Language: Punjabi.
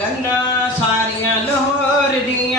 ਗੰਨਾ ਸਾਰੀਆਂ ਲਾਹੌਰ ਦੀਆਂ